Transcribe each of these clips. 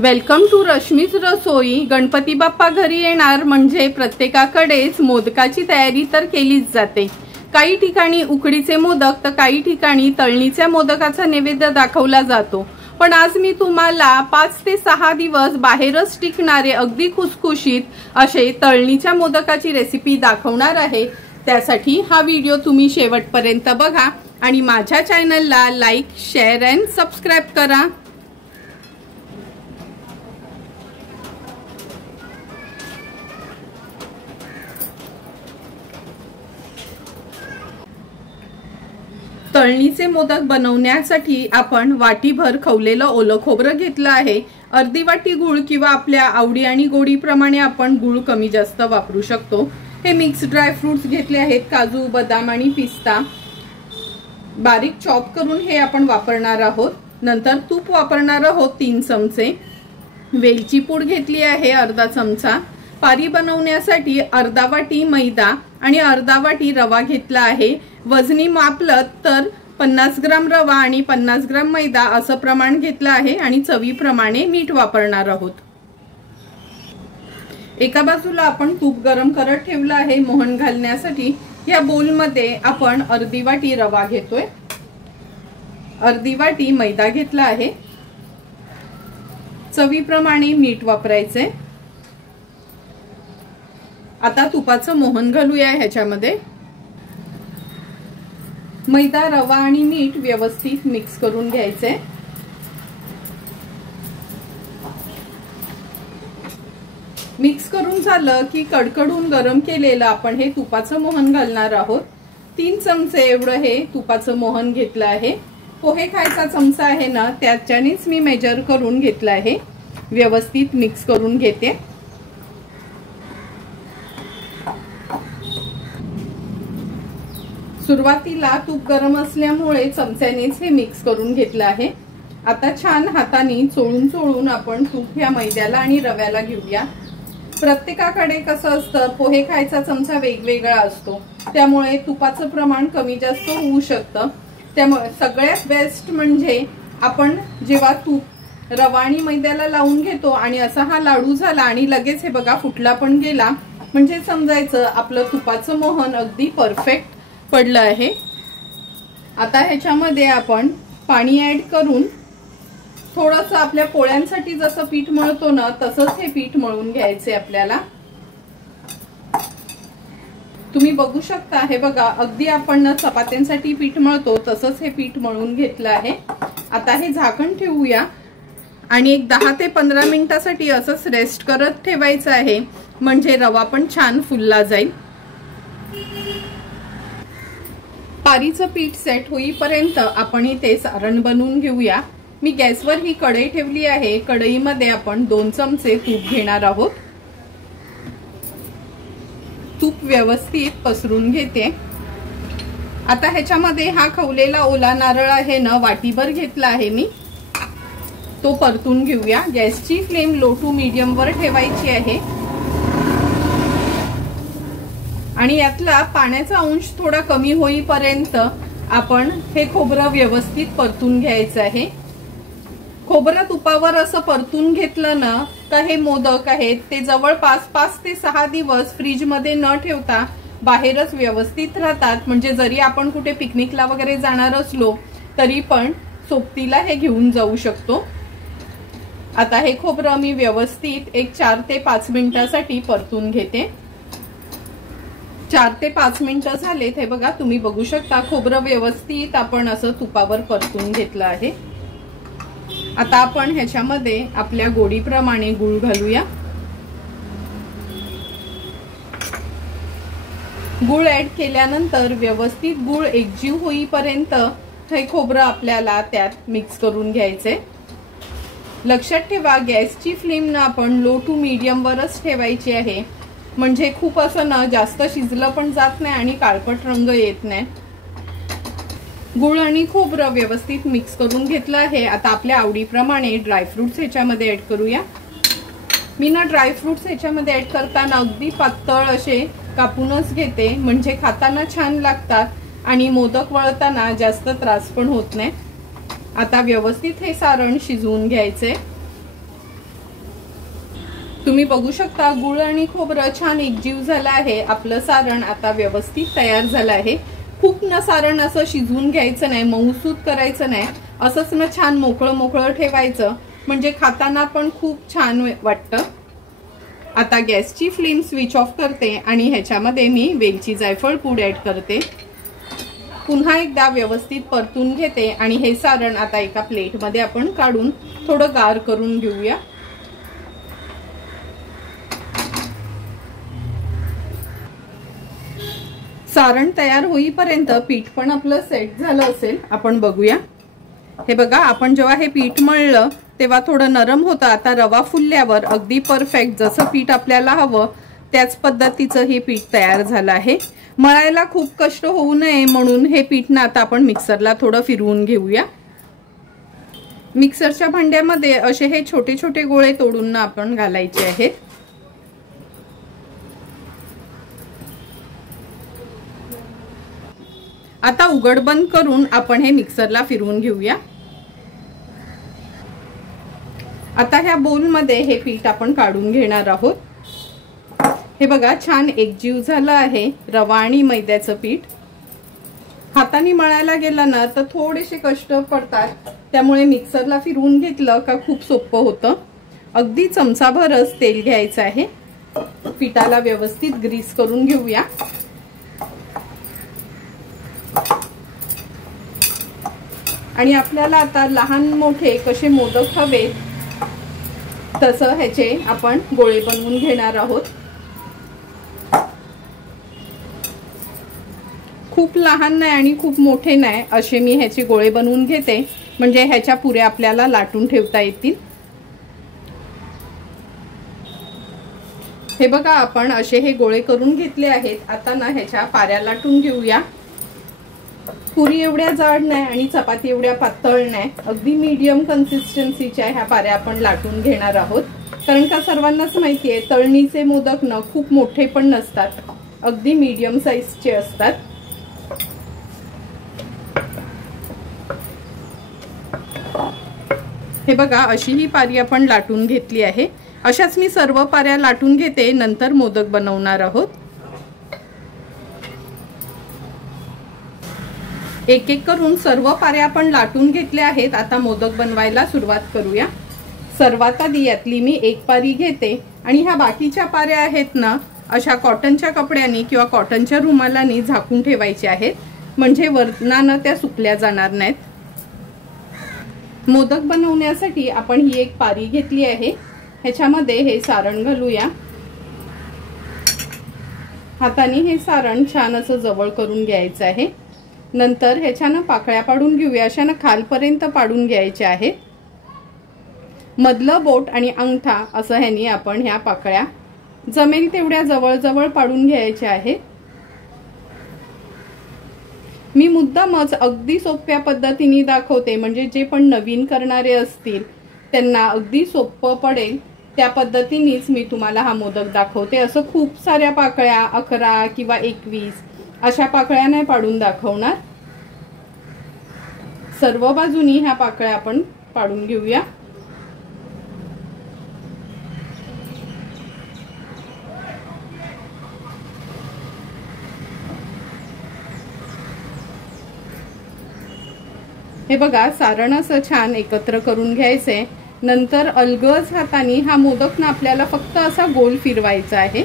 Welcome to Rashmi's रसोई। गणपती बाप्पा घरी येणार म्हणजे प्रत्येकाकडेच मोदकाची तयारी तर केलीच जाते। काही ठिकाणी उकडीचे मोदक तर काही ठिकाणी तळणीच्या मोदकाचा नैवेद्य दाखवला जातो। पण आज मी तुम्हाला 5 ते 6 दिवस बाहेरच टिकणारे अगदी खुसखुशीत असे तळणीच्या मोदकाची रेसिपी दाखवणार आहे। त्यासाठी हा व्हिडिओ तुम्ही शेवटपर्यंत बघा आणि माझ्या चॅनलला लाईक, शेअर अँड सबस्क्राइब करा। तळणीचे मोदक बनवण्यासाठी आपण वाटीभर खवलेलं ओलं खोबरं घेतलं आहे। अर्धी वाटी गूळ किंवा आपल्या आवडी आणि गोडीप्रमाणे आपण गूळ कमी जास्त वापरू शकतो। हे मिक्स ड्राय फ्रूट्स घेतले आहेत, काजू, बदाम आणि पिस्ता बारीक चॉप करून हे आपण वापरणार आहोत। नंतर तूप वापरणार आहोत 3 चमचे। वेलची पूड घेतली आहे अर्धा चमचा। पारी बनवण्यासाठी अर्धा वाटी मैदा आणि अर्धा वाटी रवा घेतला आहे। वजनी मापलं तर 50 ग्राम रवा आणि 50 ग्राम मैदा असं प्रमाण घेतलं आहे आणि चवीप्रमाणे मीठ वापरणार आहोत। एका बाजूला आपण तूप गरम करत ठेवलं आहे मोहन घालण्यासाठी। या बोल मध्ये आपण अर्धी वाटी रवा घेतोय, अर्धी वाटी मैदा घेतला आहे, चवीप्रमाणे मीठ वापरायचे। आता तुपाचं मोहन घालूया ह्याच्यामध्ये। मैदा, रवा आणि मीठ व्यवस्थित मिक्स करून घ्यायचे। मिक्स करून झालं की कडकडून गरम केलेलं आपण हे तुपाचं मोहन घालणार आहोत। 3 चमचे एवढं हे तुपाचं मोहन घेतलं आहे। पोहे खायचा चमचा आहे ना, त्याच्यानेच मी मेजर करून घेतलं आहे। व्यवस्थित मिक्स करून घेते। सुरुवातीला तूप गरम असल्यामुळे चमच्यानेच हे मिक्स करून घेतलं आहे। आता छान हाताने चोळून चोळून आपण तूप ह्या मैद्याला आणि रव्याला घेऊया। प्रत्येकाकडे कसं असतं, पोहे खायचा चमचा वेगवेगळा असतो, त्यामुळे तुपाचं प्रमाण कमी जास्त होऊ शकतं। त्यामुळे सगळ्यात बेस्ट म्हणजे आपण जेव्हा तूप रवा आणि मैद्याला लावून घेतो आणि असा हा लाडू झाला आणि लगेच हे बघा फुटला पण गेला, म्हणजे समजायचं आपलं तुपाचं मोहन अगदी परफेक्ट पडलं आहे। आता ह्याच्यामध्ये आपण पाणी ऍड करून थोडंसं आपल्या पोळ्यांसाठी जसं पीठ मळतो ना तसंच हे पीठ मळून घ्यायचे आपल्याला। तुम्ही बघू शकता, हे बघा अगदी आपण चपात्यांसाठी पीठ मळतो तसंच हे पीठ मळून घेतलं आहे। आता हे झाकण ठेवूया आणि एक 10 ते 15 मिनिटासाठी असंच रेस्ट करत ठेवायचं आहे, म्हणजे रवा पण छान फुलला जाईल। पारीचं पीठ सेट होईपर्यंत आपण इथे सारण बनवून घेऊया। मी गॅसवर ही कढई ठेवली आहे। कढईमध्ये आपण 2 चमचे तूप घेणार आहोत। तूप व्यवस्थित पसरून घेते। आता ह्याच्यामध्ये हा खवलेला ओला नारळ आहे ना, वाटीभर घेतला आहे मी, तो परतून घेऊया। गॅसची फ्लेम लो टू मीडियम वर ठेवायची आहे आणि यातला पाण्याचा अंश थोडा कमी होईपर्यंत आपण हे खोबरं व्यवस्थित परतून घ्यायचं आहे। खोबरं तुपावर असं परतून घेतलं ना तर हे मोदक आहेत ते जवळपास 5 ते 6 दिवस फ्रीज मध्ये न ठेवता बाहेरच व्यवस्थित राहतात। म्हणजे जरी आपण कुठे पिकनिकला वगैरे जाणार असलो तरी पण सोबतीला हे घेऊन जाऊ शकतो। आता हे खोबरं मी व्यवस्थित एक 4 ते 5 मिनिटांसाठी परतून घेते। 4 ते 5 मिनिटं झालेत। हे बघा तुम्ही बघू शकता खोबरं व्यवस्थित आपण असं तुपावर परतून घेतलं आहे। आता आपण ह्याच्यामध्ये आपल्या गोडीप्रमाणे गूळ घालूया। गूळ ऍड केल्यानंतर व्यवस्थित गूळ एकजीव होईपर्यंत हे खोबरं आपल्याला त्यात मिक्स करून घ्यायचे। लक्षात ठेवा, गॅसची फ्लेम ना आपण लो टू मीडियम वरच ठेवायची आहे, म्हणजे खूप असं ना जास्त शिजलं पण जात नाही आणि काळपट रंग येत नाही। गूळ आणि खोबरं व्यवस्थित मिक्स करून घेतलं आहे। आता आपल्या आवडीप्रमाणे ड्रायफ्रुट्स ह्याच्यामध्ये ऍड करूया। मी ना ड्रायफ्रुट्स ह्याच्यामध्ये ऍड करताना अगदी पातळ असे कापूनच घेते, म्हणजे खाताना छान लागतात आणि मोदक वळताना जास्त त्रास पण होत नाही। आता व्यवस्थित हे सारण शिजवून घ्यायचे। तुम्ही बघू शकता गुळ आणि खोबरं छान एकजीव झालं आहे। आपलं सारण आता व्यवस्थित तयार झालं आहे। खूप ना सारण असं शिजवून घ्यायचं नाही, मऊसूत करायचं नाही, असंच ना छान मोकळं मोकळं ठेवायचं, म्हणजे खाताना पण खूप छान वाटतं। आता गॅसची फ्लेम स्विच ऑफ करते आणि ह्याच्यामध्ये मी वेलची जायफळ पूड ऍड करते। पुन्हा एकदा व्यवस्थित परतून घेते आणि हे सारण आता एका प्लेटमध्ये आपण काढून थोडं गार करून घेऊया। सारण तयार होईपर्यंत पीठ पण आपलं सेट झालं असेल, आपण बघूया। हे बघा, आपण जेव्हा हे पीठ मळलं तेव्हा थोडं नरम होतं, आता रवा फुलल्यावर अगदी परफेक्ट जसं पीठ आपल्याला हवं त्याच पद्धतीचं हे पीठ तयार झालं आहे। मळायला खूप कष्ट होऊ नये म्हणून हे पीठ ना आता आपण मिक्सरला थोडं फिरवून घेऊया। मिक्सरच्या भांड्यामध्ये असे हे छोटे छोटे गोळे तोडून ना आपण घालायचे आहेत। आता उघड बंद करून आपण हे मिक्सरला फिरवून घेऊया। आता ह्या बोल मध्ये हे पीठ आपण काढून घेणार आहोत। हे बघा, छान एकजीव झालं आहे रवा आणि मैद्याचं पीठ। हाताने मळायला गेलं ना तर थोडेसे कष्ट पडतात, त्यामुळे मिक्सरला फिरवून घेतलं का खूप सोपं होतं। अगदी चमचाभरच तेल घ्यायचं आहे, पिठाला व्यवस्थित ग्रीस करून घेऊया। आणि आपल्याला आता लहान मोठे कसे मोदक हवे तसं ह्याचे आपण गोळे बनवून घेणार आहोत। खूप लहान नाही आणि खूप मोठे नाही असे मी ह्याचे गोळे बनवून घेते, म्हणजे ह्याच्या पुऱ्या आपल्याला लाटून ठेवता येतील। हे बघा, आपण असे हे गोळे करून घेतले आहेत। आता ना ह्याच्या पाऱ्या लाटून घेऊया। पुरी एवढ्या जाड नाही आणि चपाती एवढ्या पातळ नाही, अगदी मीडियम कन्सिस्टन्सीच्या ह्या पाऱ्या आपण लाटून घेणार आहोत। कारण का सर्वांनाच माहिती आहे तळणीचे मोदक ना खूप मोठे पण नसतात, अगदी मीडियम साईजचे असतात। हे बघा, अशी ही पारी आपण लाटून घेतली आहे। अशाच मी सर्व पाऱ्या लाटून घेते, नंतर मोदक बनवणार आहोत। एक एक करून सर्व पाऱ्या आपण लाटून घेतल्या आहेत। आता मोदक बनवायला सुरुवात करूया। सर्वात आधी यातली मी एक पारी घेते आणि ह्या बाकीच्या पाऱ्या आहेत ना अशा कॉटनच्या कपड्याने किंवा कॉटनच्या रुमालाने झाकून ठेवायच्या आहेत, म्हणजे वरणानं त्या सुकल्या जाणार नाहीत। मोदक बनवण्यासाठी आपण ही एक पारी घेतली आहे, ह्याच्यामध्ये हे सारण घालूया। हाताने हे सारण छान असं जवळ करून घ्यायचं आहे। नंतर ह्याच्यानं पाकळ्या पाडून घेऊया, अशानं खालपर्यंत पाडून घ्यायच्या आहेत। मधलं बोट आणि अंगठा असं ह्यानी आपण ह्या पाकळ्या जमेल तेवढ्या जवळ जवळ पाडून घ्यायच्या आहेत। मी मुद्दामच अगदी सोप्या पद्धतीने दाखवते, म्हणजे जे पण नवीन करणारे असतील त्यांना अगदी सोपं पडेल त्या पद्धतीनेच मी तुम्हाला हा मोदक दाखवते। असं खूप साऱ्या पाकळ्या 11 किंवा 21 अशा पाकळ्या नाही पाडून दाखवणार। सर्व बाजूनी ह्या पाकळ्या आपण पाडून घेऊया। हे बघा, सारण असं छान एकत्र करून घ्यायचंय। नंतर अलगद हाताने हा मोदक ना आपल्याला फक्त असा गोल फिरवायचा आहे,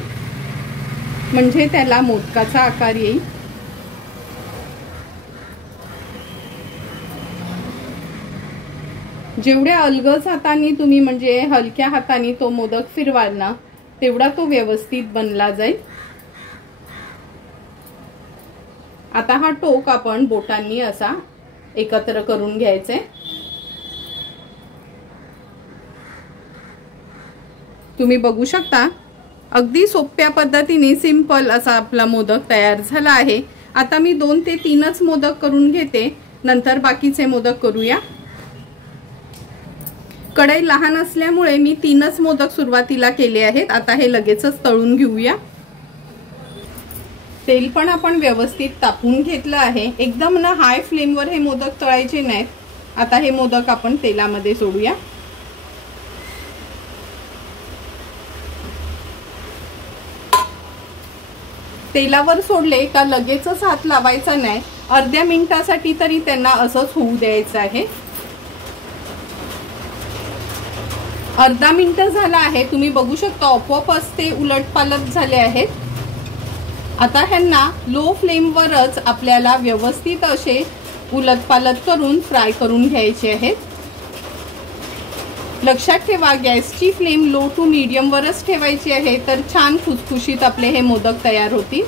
म्हणजे त्याला मोदकाचा आकार येईल। जेवढ्या अलगद हाताने तुम्ही म्हणजे हलक्या हाताने तो मोदक फिरवाल ना तेवढा तो व्यवस्थित बनला जाईल। आता हा टोक आपण बोटांनी असा एकत्र करून घ्यायचे। तुम्ही बघू शकता अगदी सोप्या पद्धतीने सिंपल असा आपला मोदक तयार झाला आहे। आता मी 2 ते 3च मोदक करून घेते, नंतर बाकीचे मोदक करूया। कढई लहान असल्यामुळे मी 3च मोदक सुरुवातीला केले आहेत। आता हे लगेचच तळून घेऊया। तेल पण आपण व्यवस्थित तापवून घेतलं आहे, एकदम ना हाय फ्लेमवर हे मोदक तळायचे नाहीत। आता हे मोदक आपण तेलामध्ये सोडूया। तेलावर सोडले का लगेचच हात लावायचा नाही, अर्ध्या मिनिटासाठी तरी त्यांना असंच होऊ द्यायचं आहे। अर्धा मिनिट झाला आहे, तुम्ही बघू शकता आपोआपच ते उलटपालट झाले आहेत। आता ह्यांना लो फ्लेमवरच आपल्याला व्यवस्थित असे उलटपालट करून फ्राय करून घ्यायचे आहेत। लक्षात ठेवा गॅसची फ्लेम लो टू मीडियम वरच ठेवायची आहे, तर छान खुसखुशीत आपले हे मोदक तयार होतील।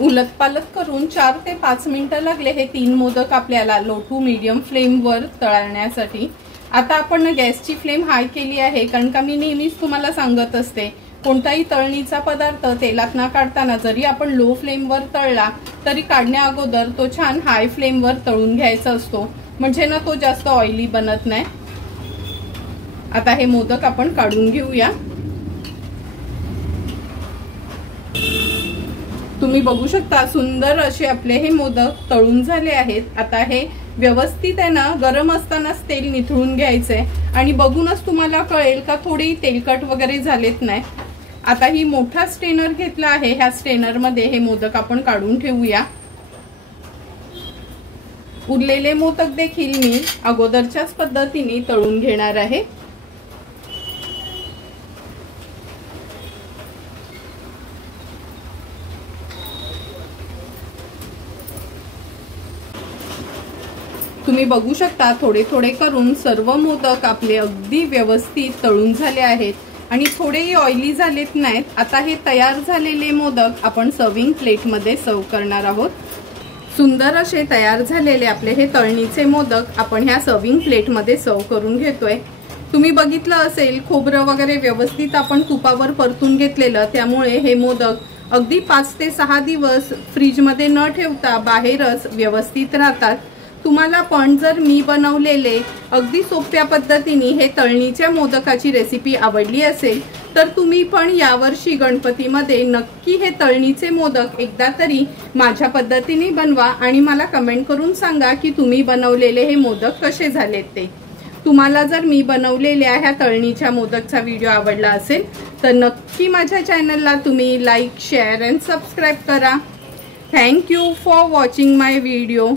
उलटपालट करून 4 ते 5 मिनिटं लागले हे 3 मोदक आपल्याला लो टू मीडियम फ्लेमवर तळण्यासाठी। आता आपण गॅसची फ्लेम हाय केली आहे, कारण का मी नेहमीच तुम्हाला सांगत असते कोणताही तळणीचा पदार्थ तेलात ना काढताना जरी आपण लो फ्लेमवर तळला तरी काढण्या अगोदर तो छान हाय फ्लेमवर तळून घ्यायचा असतो, म्हणजे ना तो जास्त ऑइली बनत नाही। आता हे मोदक आपण काढून घेऊया। तुम्ही बघू शकता सुंदर असे आपले हे मोदक तळून झाले आहेत। आता हे व्यवस्थित आहे ना गरम असतानाच तेल निथळून घ्यायचंय आणि बघूनच तुम्हाला कळेल का थोडी तेलकट वगैरे झालेत नाही। आता ही मोठा स्ट्रेनर घेतला आहे, ह्या स्ट्रेनर मध्ये हे मोदक आपण काढून ठेवूया। उरलेले मोदक देखील मी अगोदरच्याच पद्धतीने तळून घेणार आहे। तुम्ही बघू शकता थोडे थोडे करून सर्व मोदक आपले अगदी व्यवस्थित तळून झाले आहेत आणि थोडेही ऑइली झालेत नाहीत। आता हे तयार झालेले मोदक आपण सर्विंग प्लेट मध्ये सर्व करणार आहोत। सुंदर असे तयार झालेले आपले हे तळणीचे मोदक आपण ह्या सर्विंग प्लेट मध्ये सर्व करून घेतोय। तुम्ही बघितलं असेल खोबरं वगैरे व्यवस्थित आपण तुपावर परतून घेतलेलं, त्यामुळे हे मोदक अगदी 5 ते 6 दिवस फ्रीज मध्ये न ठेवता बाहेरच व्यवस्थित राहतात। तुम्हाला पण जर मी बनवलेले अगदी सोप्या पद्धतीने हे तळणीच्या मोदकाची रेसिपी आवडली असेल तर तुम्ही पण यावर्षी गणपतीमध्ये नक्की हे तळणीचे मोदक एकदा तरी माझ्या पद्धतीने बनवा आणि मला कमेंट करून सांगा की तुम्ही बनवलेले हे मोदक कसे झालेत ते। तुम्हाला जर मी बनवलेल्या ह्या तळणीच्या मोदकचा व्हिडिओ आवडला असेल तर नक्की माझ्या चॅनलला तुम्ही लाईक, शेअर अँड सबस्क्राईब करा। Thank you for watching my video.